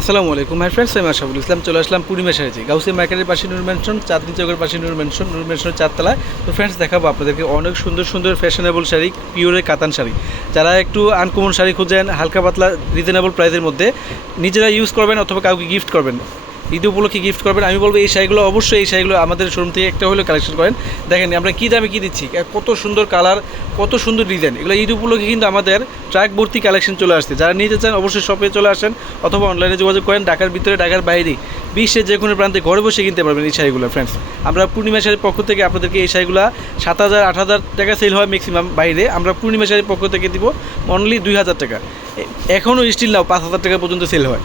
আসসালামু আলাইকুম my friends আমি আশাফুল ইসলাম। চলে আসলাম পূর্ণিমা সারিজি গাউসি মার্কেটের পাশে নূর মেনশন চাঁদনি চৌকের পাশে নূর মেনশন নূর মেনশনের চারতলায়। তো ফ্রেন্ডস দেখাবো আপনাদেরকে অনেক সুন্দর সুন্দর ফ্যাশনেবল শাড়ি পিওরের কাতান শাড়ি। যারা একটু আনকমন শাড়ি খুঁজেন, হালকা পাতলা রিজনেবল প্রাইসের মধ্যে, নিজেরা ইউজ করবেন অথবা কাউকে গিফট করবেন। ঈদ উপলক্ষে গিফট করবেন। আমি বলব, এই শাড়িগুলো অবশ্যই, এই শাড়িগুলো আমাদের শোরুম থেকে একটা হলেও কালেকশন করেন। দেখেন, আমরা কী দামে কী দিচ্ছি? কত সুন্দর কালার কত সুন্দর ডিজাইন এগুলো ঈদ উপলক্ষে কিন্তু আমাদের ট্রাক ভর্তি কালেকশন চলে আসছে। যারা নিতে চান, অবশ্যই শপে চলে আসেন অথবা অনলাইনে যোগাযোগ করেন, ঢাকার ভিতরে, ঢাকার বাইরে। বিশ্বের যে কোনো প্রান্তে ঘরে বসে কিনতে পারবেন এই শাড়িগুলো ফ্রেন্ডস আমরা পূর্ণিমা শাড়ির পক্ষ থেকে আপনাদেরকে এই শাড়িগুলো সাত হাজার, আট হাজার টাকা সেল হয় ম্যাক্সিমাম বাইরে। আমরা পূর্ণিমা শাড়ির পক্ষ থেকে দিব অনলি দুই হাজার টাকা। এখনও স্টিল নাও পাঁচ হাজার টাকা পর্যন্ত সেল হয়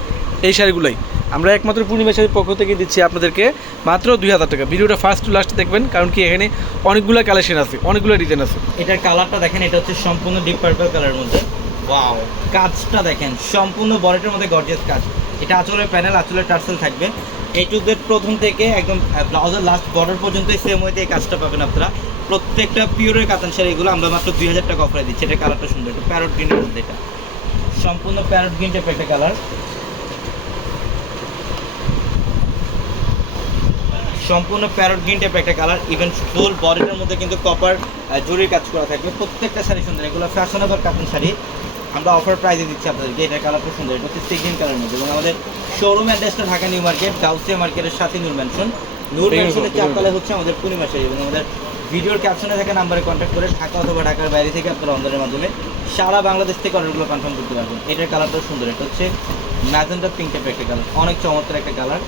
এই শাড়িগুলোই। আমরা একমাত্র পূর্ণিমা শাড়ির পক্ষ থেকে দিচ্ছি আপনাদেরকে মাত্র দুই হাজার টাকা। ভিডিওটা ফার্স্ট টু লাস্ট দেখবেন, কারণ কি এখানে অনেকগুলো কালেকশন আছে, অনেকগুলো ডিজাইন আছে। এটার কালারটা দেখেন, এটা হচ্ছে সম্পূর্ণ ডিপ পার্পল কালারের মধ্যে। ওয়াও কাজটা দেখেন, সম্পূর্ণ বডিটার মধ্যে গর্জিয়াস কাজ। এটা আঁচলের প্যানেল আঁচলের টার্সেল থাকবে। এই প্রথম থেকে একদম ব্লাউজের লাস্ট বর্ডার পর্যন্ত সেম ওয়েতে এই কাজটা পাবেন আপনারা। প্রত্যেকটা পিওরের কাতান শাড়িগুলো আমরা মাত্র দুই হাজার টাকা অফারে দিচ্ছি। এটা কালারটা সুন্দর, এটা প্যারট গ্রিনের মধ্যে এটা। সম্পূর্ণ প্যারট গ্রিন টাইপের একটা কালার সম্পূর্ণ প্যারট গ্রিন টাইপের একটা কালার ইভেন ফুল বডিটার মধ্যে কিন্তু কপার জরির কাজ করা থাকবে। প্রত্যেকটা শাড়ি সুন্দর। এগুলো ফ্যাশনেবল কাটন শাড়ি। আমরা অফার প্রাইসে দিচ্ছি আপনাদেরকে। এটার কালারটা সুন্দর। এটা হচ্ছে সিগ্রিন কালারের মধ্যে। এবং আমাদের শোরুম অ্যাড্রেসটা ঢাকা নিউ মার্কেট গাউসিয়া মার্কেটের সাথে নূর ম্যানশন নূর ম্যানশনের. চারতলায় হচ্ছে আমাদের পূর্ণিমা শাড়ি। এবং আমাদের ভিডিওর ক্যাপশনে থাকা নাম্বারে কন্ট্যাক্ট করে ঢাকা অথবা ঢাকার বাইরে থেকে আপনারা অনলাইনের মাধ্যমে সারা বাংলাদেশ থেকে অর্ডারগুলো কনফার্ম করতে পারবেন। এটার কালারটা সুন্দর। এটা হচ্ছে ম্যাজেন্টা পিঙ্ক টাইপের একটা কালার অনেক চমৎকার একটা কালার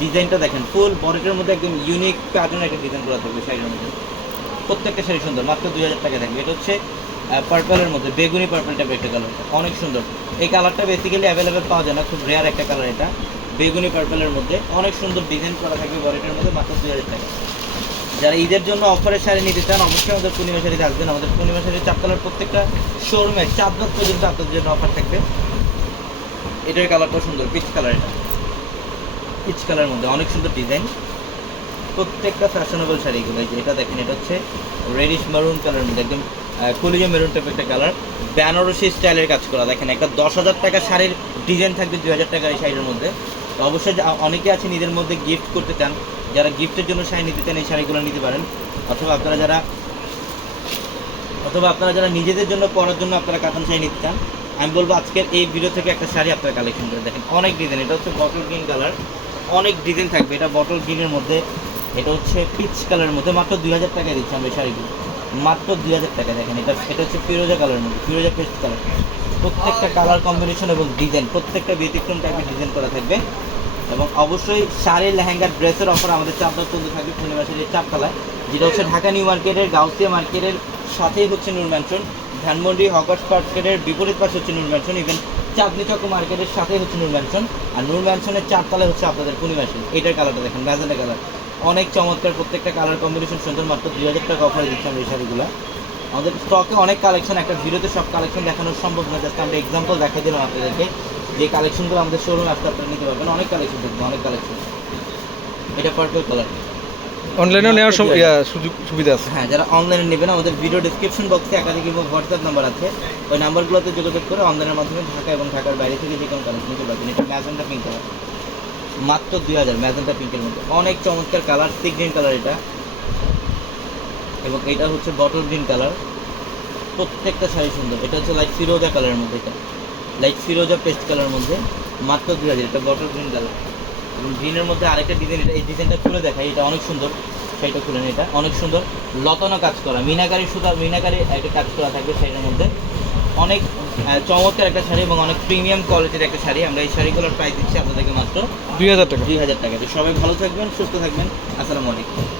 ডিজাইনটা দেখেন, ফুল বডিটার মধ্যে একদম ইউনিক প্যাটার্ন একটা ডিজাইন করা থাকবে শাড়ির মধ্যে। প্রত্যেকটা শাড়ি সুন্দর, মাত্র দুই হাজার টাকা থাকবে। এটা হচ্ছে পার্পলের মধ্যে, বেগুনি পার্পল টাইপের একটা কালার অনেক সুন্দর। এই কালারটা বেসিক্যালি অ্যাভেলেবেল পাওয়া যায় না, খুব রেয়ার একটা কালার এটা। বেগুনি পার্পলের মধ্যে অনেক সুন্দর ডিজাইন করা থাকবে বডিটার মধ্যে, মাত্র দুই হাজার টাকা। যারা ঈদের জন্য অফারের শাড়ি নিতে চান, অবশ্যই আমাদের পূর্ণিমা শাড়িতে আসবেন। আমাদের পূর্ণিমা শাড়ির চার কালার প্রত্যেকটা শোরুমে চার পর্যন্ত আপনাদের জন্য অফার থাকবে। এটার কালারটা সুন্দর পিচ কালার এটা। পিচ কালারের মধ্যে অনেক সুন্দর ডিজাইন প্রত্যেকটা ফ্যাশনেবল শাড়িগুলো এটা দেখেন, এটা হচ্ছে রেডিশ মেরুন কালারের মধ্যে, একদম কলিজা মেরুন টাইপের একটা কালার বেনারসি স্টাইলের কাজ করা, দেখেন, একটা দশ হাজার টাকা শাড়ির ডিজাইন থাকবে দুই হাজার টাকার এই শাড়ির মধ্যে। অবশ্যই অনেকে আছে নিজের মধ্যে গিফট করতে চান, যারা গিফটের জন্য শাড়ি নিতে চান, এই শাড়িগুলো নিতে পারেন। অথবা আপনারা যারা, অথবা আপনারা যারা নিজেদের জন্য পরার জন্য আপনারা কাতান শাড়ি নিতে চান, আমি বলব আজকের এই ভিডিও থেকে একটা শাড়ি আপনারা কালেকশন করে দেখেন। অনেক ডিজাইন এটা হচ্ছে বটল গ্রিন কালার অনেক ডিজাইন থাকবে। এটা বটল গ্রিনের মধ্যে, এটা হচ্ছে পিচ কালারের মধ্যে। মাত্র দুই হাজার টাকা দিচ্ছি এই শাড়িগুলো। মাত্র দুই হাজার টাকা দেখেন, এটা এটা হচ্ছে ফিরোজা কালারের মধ্যে, ফিরোজা পেস্ট কালার প্রত্যেকটা কালার কম্বিনেশন এবং ডিজাইন প্রত্যেকটা ব্যতিক্রম টাইপের ডিজাইন করা থাকবে। এবং অবশ্যই শাড়ি লেহেঙ্গা ড্রেসের অফার আমাদের চাপদার চলতে থাকবে পূর্ণিমা শাড়ির চাপতলায় যেটা হচ্ছে ঢাকা নিউ মার্কেটের, গাউসিয়া মার্কেটের, সাথেই হচ্ছে নূর ম্যানশন ধানমন্ডি হকার্স মার্কেটের বিপরীত পাশে হচ্ছে নূর ম্যানশন ইভেন চাঁদনি চক মার্কেটের সাথেই হচ্ছে নূর ম্যানশন আর নূর ম্যানশনের চারতলায় হচ্ছে আপনাদের পূর্ণিমা শাড়ি এটার কালারটা দেখেন ম্যাজেন্ডা কালার। অনেক চমৎকার প্রত্যেকটা কালার কম্বিনেশন সুন্দর মাত্র। দুই হাজার টাকা অফারে দিচ্ছি আমরা এই শাড়িগুলো। আমাদের স্টকে অনেক কালেকশন একটা ভিডিওতে সব কালেকশন দেখানো সম্ভব না জাস্ট আমরা এক্সাম্পল দেখাই দিলাম আপনাদেরকে। যে কালেকশনগুলো আমাদের শোরুম আসতে আপনারা নিতে পারবেন। অনেক কালেকশন দেখবেন অনেক কালেকশন এটা পার্পল কালার অনলাইনেও নেওয়ার সুযোগ সুবিধা আছে। হ্যাঁ যারা অনলাইনে নেবেন আমাদের ভিডিও ডিসক্রিপশন বক্সে একাধিক এবং হোয়াটসঅ্যাপ নাম্বার আছে। ওই নাম্বারগুলোতে যোগাযোগ করে অনলাইনের মাধ্যমে ঢাকা এবং ঢাকার বাইরে থেকে যে কোনো কালেকশন নিতে পারবেন। এটা ম্যাজেন্টা পিঙ্ক কালার মাত্র দুই হাজার ম্যাজেন্টা পিঙ্কের মধ্যে। অনেক চমৎকার কালার সি গ্রিন কালার এটা। এবং এটা হচ্ছে বটল গ্রিন কালার প্রত্যেকটা শাড়ি সুন্দর। এটা হচ্ছে লাইক ফিরোজা কালারের মধ্যে এটা। লাইক ফিরোজা পেস্ট কালারের মধ্যে। মাত্র দুই হাজার এটা বটল গ্রিন কালার এবং গ্রিনের মধ্যে আরেকটা ডিজাইন এটা এই ডিজাইনটা খুলে দেখাই এটা অনেক সুন্দর। শাড়িটা খুলে নেই এটা অনেক সুন্দর। লতানো কাজ করা মিনাকারি সুতা মিনাকারি একটা কাজ করা থাকবে শাড়ির মধ্যে। অনেক চমৎকার একটা শাড়ি এবং অনেক প্রিমিয়াম কোয়ালিটির একটা শাড়ি। আমরা এই শাড়িগুলোর প্রাইস দিচ্ছি আপনাদেরকে মাত্র দুই হাজার টাকা। দুই হাজার টাকা। তো সবাই ভালো থাকবেন সুস্থ থাকবেন। আসসালামু আলাইকুম।